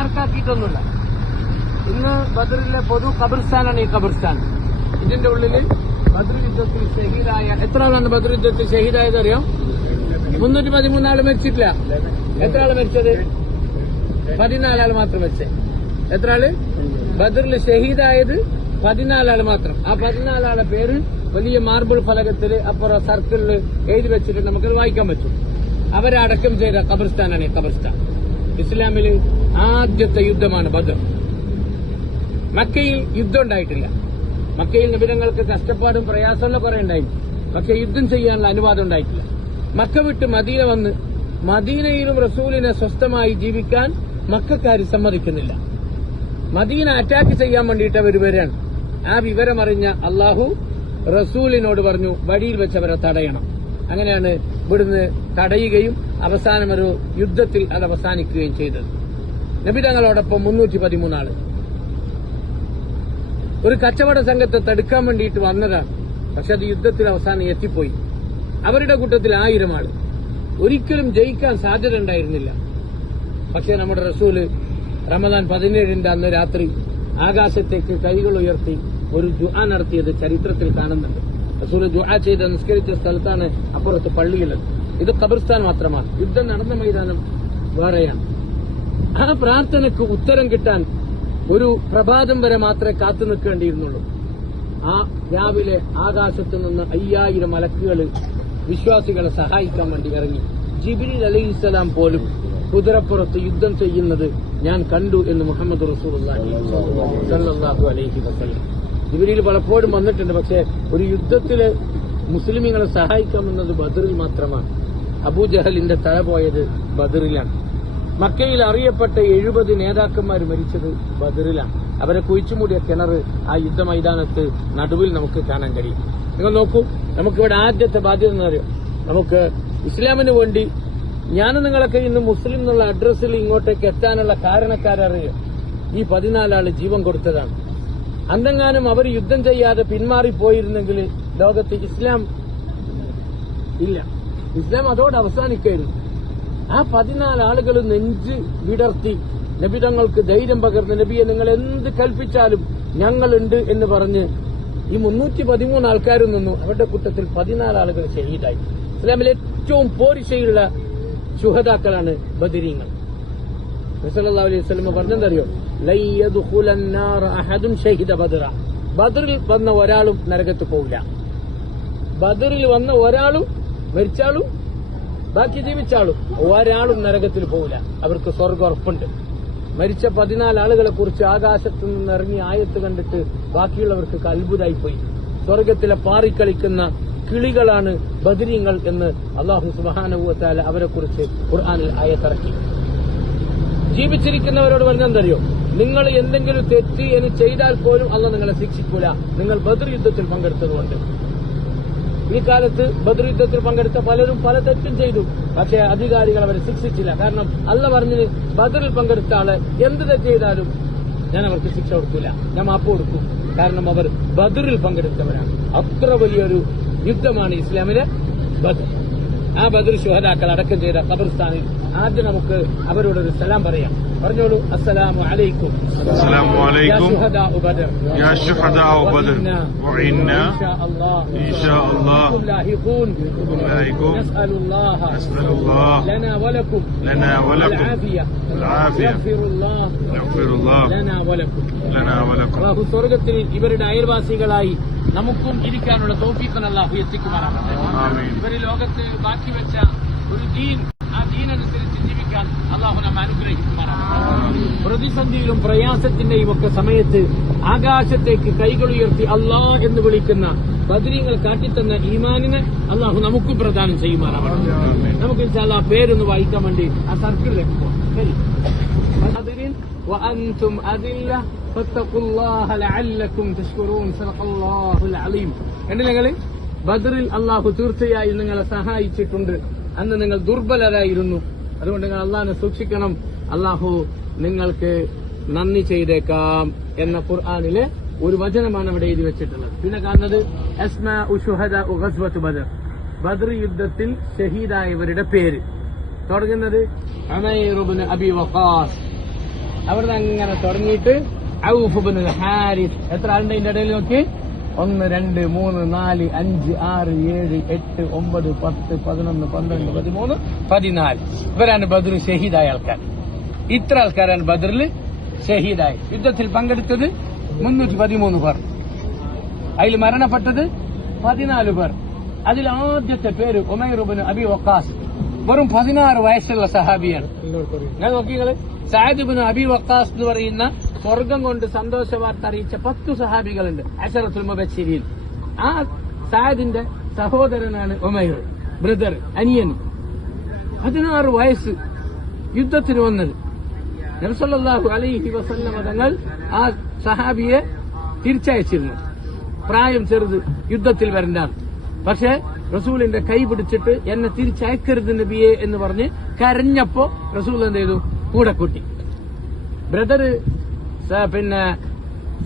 മാർക്കാക്കിയിട്ടൊന്നുമില്ല. ഇന്ന് ബദറിലെ പൊതു ഖബർസ്ഥാനാണ് ഈ ഖബർസ്ഥാൻ. ഇതിന്റെ ഉള്ളിൽ ബദർ യുദ്ധത്തിൽ ഷഹീദായ എത്ര ആളാണ് ബദർ യുദ്ധത്തിൽ ഷഹീദായത് അറിയാം? 313 ആള് മരിച്ചിട്ടില്ല. എത്ര ആള് മരിച്ചത്? 14 ആള് മാത്രം മരിച്ചത്. എത്ര ആള് ബദറിൽ ഷഹീദായത്? 14 ആള് മാത്രം. ആ 14 ആളെ പേര് വലിയ മാർബിൾ ഫലകത്തിൽ അപ്പുറം സർക്കിളിൽ എഴുതി വെച്ചിട്ട് നമുക്കത് വായിക്കാൻ പറ്റും. അവരെ അടക്കം ചെയ്ത ഖബർസ്ഥാനാണ് ഈ ഖബർസ്ഥാൻ. ഇസ്ലാമിൽ ആദ്യത്തെ യുദ്ധമാണ് ബദർ. മക്കയിൽ യുദ്ധം ഉണ്ടായിട്ടില്ല. മക്കയിൽ നബിതങ്ങൾക്ക് കഷ്ടപ്പാടും പ്രയാസമുള്ള കുറെ ഉണ്ടായി. പക്ഷെ യുദ്ധം ചെയ്യാനുള്ള അനുവാദം ഉണ്ടായിട്ടില്ല. മക്ക വിട്ട് മദീന വന്ന് മദീനയിലും റസൂലിനെ സ്വസ്ഥമായി ജീവിക്കാൻ മക്കാർ സമ്മതിക്കുന്നില്ല. മദീന അറ്റാക്ക് ചെയ്യാൻ വേണ്ടിയിട്ട് അവർ വരികയാണ്. ആ വിവരമറിഞ്ഞ അള്ളാഹു റസൂലിനോട് പറഞ്ഞു വഴിയിൽ വെച്ചവരെ തടയണം. അങ്ങനെയാണ് ഇവിടുന്ന് തടയുകയും അവസാനം ഒരു യുദ്ധത്തിൽ അത് അവസാനിക്കുകയും ചെയ്തത്. നബിതങ്ങളോടൊപ്പം 313 ആള് ഒരു കച്ചവട സംഘത്തെ തടുക്കാൻ വേണ്ടിയിട്ട് വന്നതാണ്. പക്ഷെ അത് യുദ്ധത്തിൽ അവസാനം എത്തിപ്പോയി. അവരുടെ കൂട്ടത്തിൽ 1000 ആള്. ഒരിക്കലും ജയിക്കാൻ സാധ്യത ഉണ്ടായിരുന്നില്ല. പക്ഷെ നമ്മുടെ റസൂല് റമദാൻ 17 അന്ന് രാത്രി ആകാശത്തേക്ക് കൈകൾ ഉയർത്തി ഒരു ദുആ നടത്തിയത് ചരിത്രത്തിൽ കാണുന്നുണ്ട്. റസൂല് ദുആ ചെയ്ത് നിസ്കരിച്ച സ്ഥലത്താണ് അപ്പുറത്ത് പള്ളിയുള്ളത്. ഇത് ഖബർസ്ഥാൻ മാത്രമാണ്. യുദ്ധം നടന്ന മൈതാനം വേറെയാണ്. ആ പ്രാർത്ഥനയ്ക്ക് ഉത്തരം കിട്ടാൻ ഒരു പ്രഭാതം വരെ മാത്രമേ കാത്തു നിൽക്കേണ്ടിയിരുന്നുള്ളൂ. ആ രാവിലെ ആകാശത്ത് നിന്ന് 5000 മലക്കുകൾ വിശ്വാസികളെ സഹായിക്കാൻ വേണ്ടി ഇറങ്ങി. ജിബ്രീൽ അലൈഹിസ്സലാം പോലും കുതിരപ്പുറത്ത് യുദ്ധം ചെയ്യുന്നത് ഞാൻ കണ്ടു എന്ന് മുഹമ്മദ് റസൂലുള്ളാഹി സ്വല്ലല്ലാഹു അലൈഹി വസല്ലം. ജിബ്രീൽ പലപ്പോഴും വന്നിട്ടുണ്ട്. പക്ഷേ ഒരു യുദ്ധത്തില് മുസ്ലിമീങ്ങളെ സഹായിക്കാമെന്നത് ബദറിൽ മാത്രമാണ്. അബൂജഹലിന്റെ തല പോയത് ബദറിലാണ്. മക്കയിൽ അറിയപ്പെട്ട 70 നേതാക്കന്മാർ മരിച്ചത് ബദറിലാണ്. അവരെ കുഴിച്ചുമൂടിയ കിണർ ആ യുദ്ധ മൈതാനത്ത് നടുവിൽ നമുക്ക് കാണാൻ കഴിയും. നിങ്ങൾ നോക്കൂ, നമുക്കിവിടെ ആദ്യത്തെ ബാധ്യത എന്ന് പറയും, നമുക്ക് ഇസ്ലാമിന് വേണ്ടി ഞാനും നിങ്ങളൊക്കെ ഇന്ന് മുസ്ലിം എന്നുള്ള അഡ്രസ്സിൽ ഇങ്ങോട്ടേക്ക് എത്താനുള്ള കാരണക്കാരറിയും ഈ 14 ആള് ജീവൻ കൊടുത്തതാണ്. അന്നെങ്ങാനും അവർ യുദ്ധം ചെയ്യാതെ പിന്മാറിപ്പോയിരുന്നെങ്കിൽ ലോകത്ത് ഇസ്ലാം ഇല്ല. ഇസ്ലാം അതോടെ അവസാനിക്കായിരുന്നു. ആ 14 ആളുകൾ നെഞ്ച് വിടർത്തി നബിതങ്ങൾക്ക് ധൈര്യം പകർന്ന് നബിയെ നിങ്ങൾ എന്ത് കൽപ്പിച്ചാലും ഞങ്ങളുണ്ട് എന്ന് പറഞ്ഞ് ഈ 313 ആൾക്കാരിൽ നിന്നും അവരുടെ കൂട്ടത്തിൽ 14 ആളുകൾ ഷഹീദായി. ഇസ്ലാമിലെ ഏറ്റവും പോരിശയുള്ള ശുഹദാക്കളാണ് ബദരീങ്ങൾ. നബി സല്ലല്ലാഹു അലൈഹി വസല്ലം പറഞ്ഞെന്തറിയോ? ലൻ യദ്ഖുലൻ നാറ അഹദുൻ ഷഹീദ ബദറ. ബദറിൽ വന്ന ഒരാളും നരകത്ത് പോവില്ല. ബദറിൽ വന്ന ഒരാളും മരിച്ചാളും ബാക്കി ജീവിച്ചാളും ഒരാളും നരകത്തിൽ പോവില്ല. അവർക്ക് സ്വർഗ്ഗം ഉറപ്പുണ്ട്. മരിച്ച 14 ആളുകളെ കുറിച്ച് ആകാശത്തു നിന്ന് ഇറങ്ങി ആയത്ത് കണ്ടിട്ട് ബാക്കിയുള്ളവർക്ക് അത്ഭുതമായിപ്പോയി. സ്വർഗത്തിലെ പാറിക്കളിക്കുന്ന കിളികളാണ് ബദരീങ്ങൾ എന്ന് അല്ലാഹു സുബ്ഹാനഹു വ തആല അവരെ കുറിച്ച് ഖുർആനിൽ ആയത്തിറക്കി. ജീവിച്ചിരിക്കുന്നവരോട് പറഞ്ഞെന്തറിയോ? നിങ്ങൾ എന്തെങ്കിലും തെറ്റ് ഇനി ചെയ്താൽ പോലും അല്ലാഹു നിങ്ങളെ ശിക്ഷിക്കൂല, നിങ്ങൾ ബദർ യുദ്ധത്തിൽ പങ്കെടുത്തതുകൊണ്ട്. ഈ കാലത്ത് ബദർ യുദ്ധത്തിൽ പങ്കെടുത്ത പലരും പല തെറ്റും ചെയ്തു. പക്ഷേ അധികാരികൾ അവരെ ശിക്ഷിച്ചില്ല. കാരണം അല്ലാഹു പറഞ്ഞത് ബദറിൽ പങ്കെടുത്ത ആള് എന്ത് തെറ്റ് ചെയ്താലും ഞാൻ അവർക്ക് ശിക്ഷ കൊടുക്കില്ല, ഞാൻ മാപ്പ് കൊടുക്കും. കാരണം അവർ ബദറിൽ പങ്കെടുത്തവരാണ്. അത്ര വലിയൊരു യുദ്ധമാണ് ഇസ്ലാമിലെ ബദർ. ആ ബദർ ശുഹദാക്കൾ അടക്കം ചെയ്ത ഖബർസ്ഥാനിൽ ആദ്യം നമുക്ക് അവരോടൊരു സലാം പറയാം. പറഞ്ഞോളൂ, അസ്സലാമു അലൈക്കും യാ ശുഹദാഉ ബദർ യാ ശുഹദാഉ ബദർ വഇന്നാ ഇൻഷാഅല്ലാഹ് ലാഹിഖൂൻ നസ്അലുല്ലാഹ ലനാ വലക്കും العافية يغفر الله لنا ولكم. അല്ലാഹു സ്വർഗ്ഗത്തിൽ ഇവരുടെ അയൽവാസികളായി നമുക്കും ഇരിക്കാനുള്ള തൗഫീഖ് അല്ലാഹു എത്തിക്കുമാറാകട്ടെ. ഇവര് ലോകത്ത് ബാക്കി വെച്ച ഒരു ദീൻ, ആ ദീനനുസരിച്ച് ജീവിക്കാൻ അല്ലാഹു നമ്മെ അനുഗ്രഹിക്കുമാറാകട്ടെ. പ്രതിസന്ധിയിലും പ്രയാസത്തിന്റെയും ഒക്കെ സമയത്ത് ആകാശത്തേക്ക് കൈകളുയർത്തി അല്ലാഹ് എന്ന് വിളിക്കുന്ന ബദരീങ്ങൾ കാട്ടിത്തന്ന ഈമാനിനെ അല്ലാഹു നമുക്കും പ്രദാനം ചെയ്യുമാറാകട്ടെ. നമുക്ക് ഇൻഷാ അല്ലാഹ് പേരൊന്ന് വായിക്കാൻ വേണ്ടി ആ സർക്കിളിലേക്ക് പോകാം. ശരി. وأنتم أذلة فاتقوا الله لعلكم تشكرون صدق الله العظيم. നിങ്ങൾ ബദറിൽ അല്ലാഹു തീർച്ചയായും നിങ്ങളെ സഹായിച്ചിട്ടുണ്ട്. അന്ന് നിങ്ങൾ ദുർബലരായിരുന്നു. അതുകൊണ്ട് നിങ്ങൾ അല്ലാഹുവിനെ സൂക്ഷിക്കണം. അല്ലാഹു നിങ്ങൾക്ക് നന്ദി ചെയ്തേക്കാം എന്ന ഖുർആനിലെ ഒരു വചനമാണ് അവിടെ എഴുതി വെച്ചിട്ടുള്ളത്. പിന്നെ കാണുന്നത് അസ്മാഉ ശുഹദാഉ ഗസ്വത്ത് ബദർ. ബദർ യുദ്ധത്തിൽ ഷഹീദായവരുടെ പേര് തുടങ്ങുന്നത് ഉമൈർ ഇബ്നു അബി വഖാസ്, അവിടുന്ന് അങ്ങനെ തുടങ്ങിയിട്ട് ഔഫ് ഇബ്നുൽ ഹാരിസ് എത്ര ആളുണ്ട് ഇതിന്റെ ഇടയിൽ നോക്കി 1 2 3 4 5 6 7 8 9 10 11 12 13 14 ഇവരാണ് ബദർ ഷഹീദായ ആൾക്കാർ. ഇത്ര ആൾക്കാരാണ് ബദറിൽ ഷഹീദായി. യുദ്ധത്തിൽ പങ്കെടുത്തത് 313 പേർ. അതിൽ മരണപ്പെട്ടത് 14 പേർ. അതിൽ ആദ്യത്തെ പേര് ഉമൈർ ഇബ്നു അബി വഖാസ്. വെറും 16 വയസ്സുള്ള സഹാബിയാണ്. ഞാൻ നോക്കികള് സഅദ് ഇബ്നു അബി വഖാസ് എന്ന് പറയുന്ന സ്വർഗം കൊണ്ട് സന്തോഷ വാർത്ത അറിയിച്ച 10 സഹാബികളുണ്ട് അശറത്തുൽ മുബശ്ശിരീൻ. ആ സഅദിന്റെ സഹോദരനാണ് ഉമൈർ, ബ്രദർ, അനിയൻ. 16 വയസ്സ് യുദ്ധത്തിന് വന്നത്. നബി സല്ലല്ലാഹു അലൈഹി വസല്ലം തങ്ങൾ ആ സഹാബിയെ തിരിച്ചയച്ചിരുന്നു. പ്രായം ചെറുത്, യുദ്ധത്തിൽ വരണ്ടാണ്. പക്ഷെ റസൂലിന്റെ കൈ പിടിച്ചിട്ട് എന്നെ തിരിച്ചയക്കരുത് നബിയെ എന്ന് പറഞ്ഞ് കരഞ്ഞപ്പോ റസൂൽ എന്ത് ചെയ്തു? കൂടെ കൂട്ടി. ബ്രദർ പിന്നെ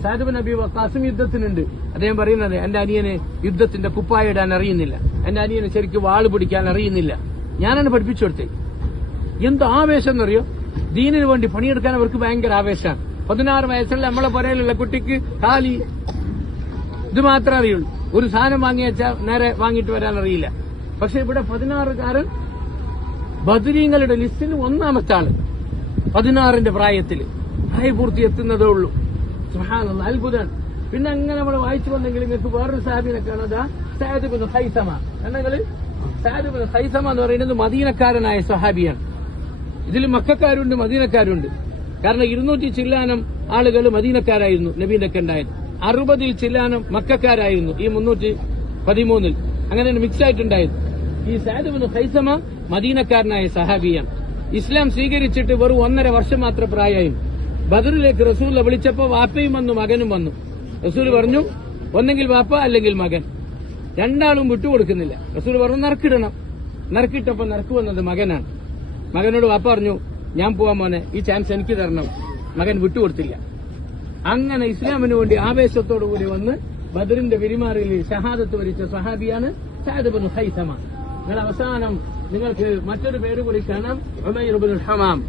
സഅദ് ഇബ്നു അബി വഖാസും യുദ്ധത്തിനുണ്ട്. അദ്ദേഹം പറയുന്നത് എന്റെ അനിയന് യുദ്ധത്തിന്റെ കുപ്പായ ഇടാൻ അറിയുന്നില്ല, എന്റെ അനിയന് ശരിക്കും വാള് പിടിക്കാൻ അറിയുന്നില്ല, ഞാനാണ് പഠിപ്പിച്ചു കൊടുത്തത്. എന്ത് ആവേശം എന്നറിയോ? ദീനിന് വേണ്ടി പണിയെടുക്കാൻ അവർക്ക് ഭയങ്കര ആവേശമാണ്. 16 വയസ്സുള്ള നമ്മളെ പുരയിലുള്ള കുട്ടിക്ക് ഖാലി ഇത് മാത്രമേ അറിയുള്ളൂ. ഒരു സാധനം വാങ്ങി വെച്ചാൽ നേരെ വാങ്ങിയിട്ട് വരാൻ അറിയില്ല. പക്ഷെ ഇവിടെ 16കാരൻ ബദരീങ്ങളുടെ ലിസ്റ്റിൽ 1ാമത്തെ ആള്, 16ന്റെ പ്രായത്തില് പ്രായപൂർത്തി എത്തുന്നതേ ഉള്ളൂ. സുബ്ഹാനല്ലാഹ്, അത്ഭുതമാണ്. പിന്നെ അങ്ങനെ നമ്മൾ വായിച്ചു വന്നെങ്കിൽ നിങ്ങൾക്ക് വേറൊരു സാഹിബിനെ കാണുക, സഅദ് ഇബ്നു ഖൈസമ. എന്നെങ്കിൽ സഅദ് ഇബ്നു ഖൈസമ എന്ന് പറയുന്നത് മദീനക്കാരനായ സഹാബിയാണ്. ഇതിൽ മക്കക്കാരുണ്ട്, മദീനക്കാരുണ്ട്. കാരണം 200 ചില്ലാനം ആളുകൾ മദീനക്കാരായിരുന്നു നബീന്റെ ഒക്കെ ഉണ്ടായത്. 60 ചില്ലാനം മക്കക്കാരായിരുന്നു ഈ 313. അങ്ങനെ മിക്സ് ആയിട്ടുണ്ടായത്. ഈ സഅദ് ഇബ്നു ഖൈസമ മദീനക്കാരനായ സഹാബിയാണ്. ഇസ്ലാം സ്വീകരിച്ചിട്ട് വെറും 1.5 വർഷം മാത്രം പ്രായമായി. ബദറിലേക്ക് റസൂൽ വിളിച്ചപ്പോ വാപ്പയും വന്നു, മകനും വന്നു. റസൂൽ പറഞ്ഞു ഒന്നെങ്കിൽ വാപ്പ അല്ലെങ്കിൽ മകൻ, രണ്ടാളും വിട്ടുകൊടുക്കുന്നില്ല. റസൂൽ പറഞ്ഞു നറുക്കിടണം. നറുക്കിട്ടപ്പോ നറുക്ക് വന്നത് മകനാണ്. മകനോട് വാപ്പ പറഞ്ഞു ഞാൻ പോവാൻ മോനെ, ഈ ചാൻസ് എനിക്ക് തരണം. മകൻ വിട്ടുകൊടുത്തില്ല. അങ്ങനെ ഇസ്ലാമിന് വേണ്ടി ആവേശത്തോടുകൂടി വന്ന് ബദറിന്റെ പെരുമാറിയിൽ ഷഹാദത്ത് വരിച്ച സഹാബിയാണ് സഅദ് ഇബ്നു ഖൈസമ. നിങ്ങൾ അവസാനം നിങ്ങൾക്ക് മറ്റൊരു പേര് കൂടി കാണാം, ഉമൈർ ഇബ്നുൽ ഹമാം.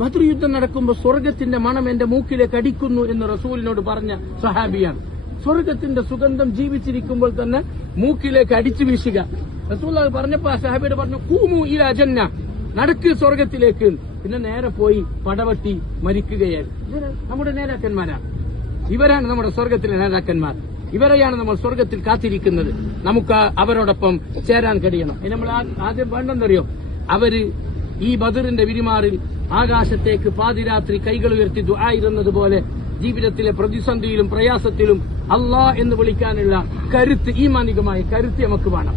ബദർ യുദ്ധം നടക്കുമ്പോൾ സ്വർഗത്തിന്റെ മണം എന്റെ മൂക്കിലേക്ക് അടിക്കുന്നു എന്ന് റസൂലിനോട് പറഞ്ഞ സഹാബിയാണ്. സ്വർഗത്തിന്റെ സുഗന്ധം ജീവിച്ചിരിക്കുമ്പോൾ തന്നെ മൂക്കിലേക്ക് അടിച്ചു വീശുക. റസൂൽ പറഞ്ഞപ്പോ ആ സഹാബിയോട് പറഞ്ഞു ഖൂമു ഇലാ ജന്ന, നടക്ക് സ്വർഗത്തിലേക്ക്. പിന്നെ നേരെ പോയി പടവട്ടി മരിക്കുകയായിരുന്നു. നമ്മുടെ നേതാക്കന്മാരാണ്. ഇവരാണ് നമ്മുടെ സ്വർഗത്തിലെ നേതാക്കന്മാർ. ഇവരെയാണ് നമ്മൾ സ്വർഗത്തിൽ കാത്തിരിക്കുന്നത്. നമുക്ക് അവരോടൊപ്പം ചേരാൻ കഴിയണം. നമ്മൾ ആദ്യം വേണ്ടെന്നറിയോ? അവര് ഈ ബദറിന്റെ വിരിമാറിൽ ആകാശത്തേക്ക് പാതിരാത്രി കൈകൾ ഉയർത്തി ദുആ ഇരുന്നതുപോലെ ജീവിതത്തിലെ പ്രതിസന്ധിയിലും പ്രയാസത്തിലും അല്ലാഹ് എന്ന് വിളിക്കാനുള്ള കരുത്ത്, ഈമാനികമായ കരുത്ത് നമുക്ക് വേണം.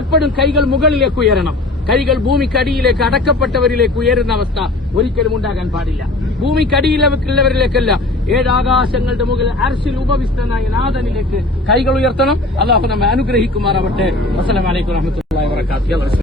എപ്പോഴും കൈകൾ മുകളിലേക്ക് ഉയരണം. കൈകൾ ഭൂമിക്കടിയിലേക്ക് അടക്കപ്പെട്ടവരിലേക്ക് ഉയരുന്ന അവസ്ഥ ഒരിക്കലും ഉണ്ടാകാൻ പാടില്ല. ഭൂമിക്കടിയിലുള്ളവരിലേക്കല്ല, 7 ആകാശങ്ങളുടെ മുകളിൽ അർശിൽ ഉപവിഷ്ടനായ നാഥനിലേക്ക് കൈകൾ ഉയർത്തണം. അല്ലാഹു നമ്മെ അനുഗ്രഹിക്കുമാറാവട്ടെ. അസ്സലാമു അലൈക്കും വറഹ്മത്തുള്ളാഹി വബറകാതുഹു.